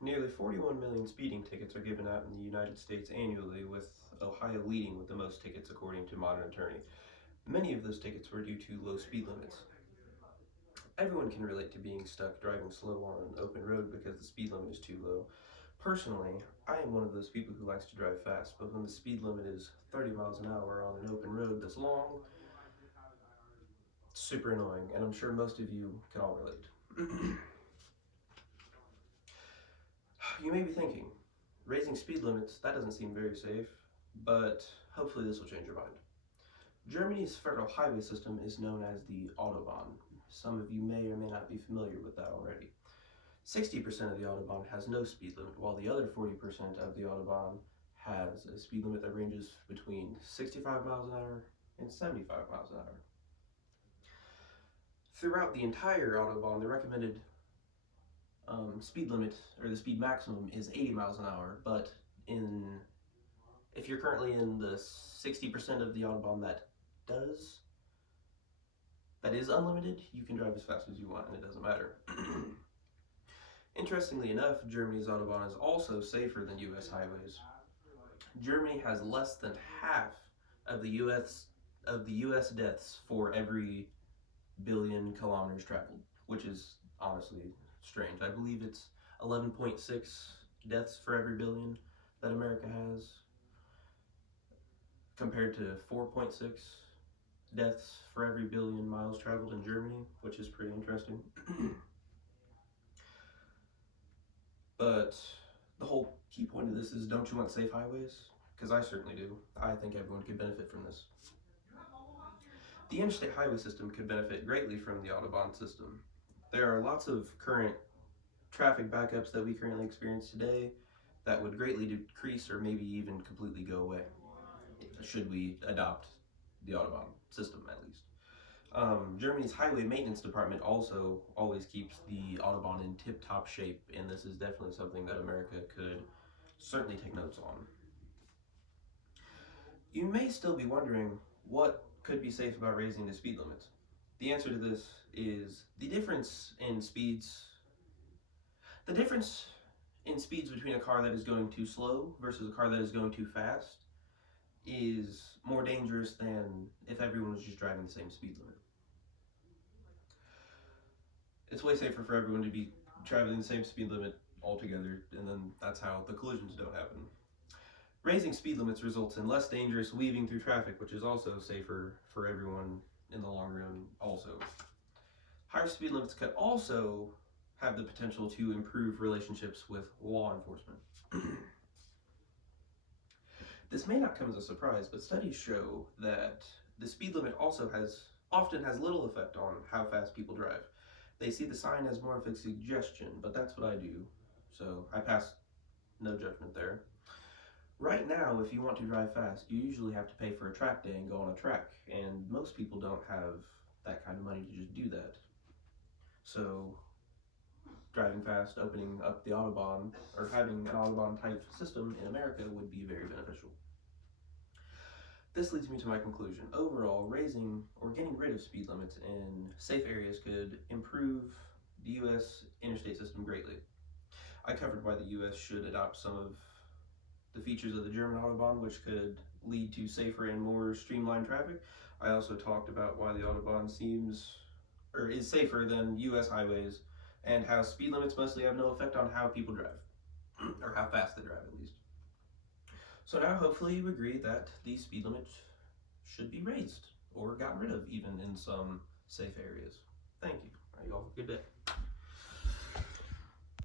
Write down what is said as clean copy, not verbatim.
Nearly 41 million speeding tickets are given out in the United States annually, with Ohio leading with the most tickets according to Modern Attorney. Many of those tickets were due to low speed limits. Everyone can relate to being stuck driving slow on an open road because the speed limit is too low. Personally, I am one of those people who likes to drive fast, but when the speed limit is 30 miles an hour on an open road that's long, it's super annoying, and I'm sure most of you can all relate. You may be thinking, raising speed limits, that doesn't seem very safe, but hopefully this will change your mind. Germany's federal highway system is known as the Autobahn. Some of you may or may not be familiar with that already. 60% of the Autobahn has no speed limit, while the other 40% of the Autobahn has a speed limit that ranges between 65 miles an hour and 75 miles an hour. Throughout the entire Autobahn, the recommended speed limit, or the speed maximum, is 80 miles an hour, but if you're currently in the 60% of the Autobahn that is unlimited, you can drive as fast as you want and it doesn't matter. Interestingly enough, Germany's Autobahn is also safer than US highways. Germany has less than half of the US deaths for every billion kilometers traveled, which is honestly strange. I believe it's 11.6 deaths for every billion that America has, compared to 4.6 deaths for every billion miles traveled in Germany, which is pretty interesting. But the whole key point of this is, don't you want safe highways? Because I certainly do. I think everyone could benefit from this. The interstate highway system could benefit greatly from the Autobahn system. There are lots of current traffic backups that we currently experience today that would greatly decrease or maybe even completely go away, should we adopt the Autobahn system at least. Germany's highway maintenance department also always keeps the Autobahn in tip-top shape, and this is definitely something that America could certainly take notes on. You may still be wondering what could be safe about raising the speed limits. The answer to this is the difference in speeds between a car that is going too slow versus a car that is going too fast is more dangerous than if everyone was just driving the same speed limit. It's way safer for everyone to be traveling the same speed limit altogether, and then that's how the collisions don't happen. Raising speed limits results in less dangerous weaving through traffic, which is also safer for everyone in the long run also. Higher speed limits could also have the potential to improve relationships with law enforcement. This may not come as a surprise, but studies show that the speed limit also often has little effect on how fast people drive. They see the sign as more of a suggestion, but that's what I do, so I pass no judgment there. Right now, if you want to drive fast, you usually have to pay for a track day and go on a track, and most people don't have that kind of money to just do that. So driving fast, opening up the Autobahn, or having an Autobahn type system in America would be very beneficial. This leads me to my conclusion. Overall, raising or getting rid of speed limits in safe areas could improve the US interstate system greatly. I covered why the US should adopt some of the features of the German Autobahn, which could lead to safer and more streamlined traffic. I also talked about why the Autobahn is safer than US highways, and how speed limits mostly have no effect on how people drive, or how fast they drive at least. So now hopefully you agree that the speed limit should be raised, or gotten rid of even in some safe areas. Thank you. All right, you all have a good day.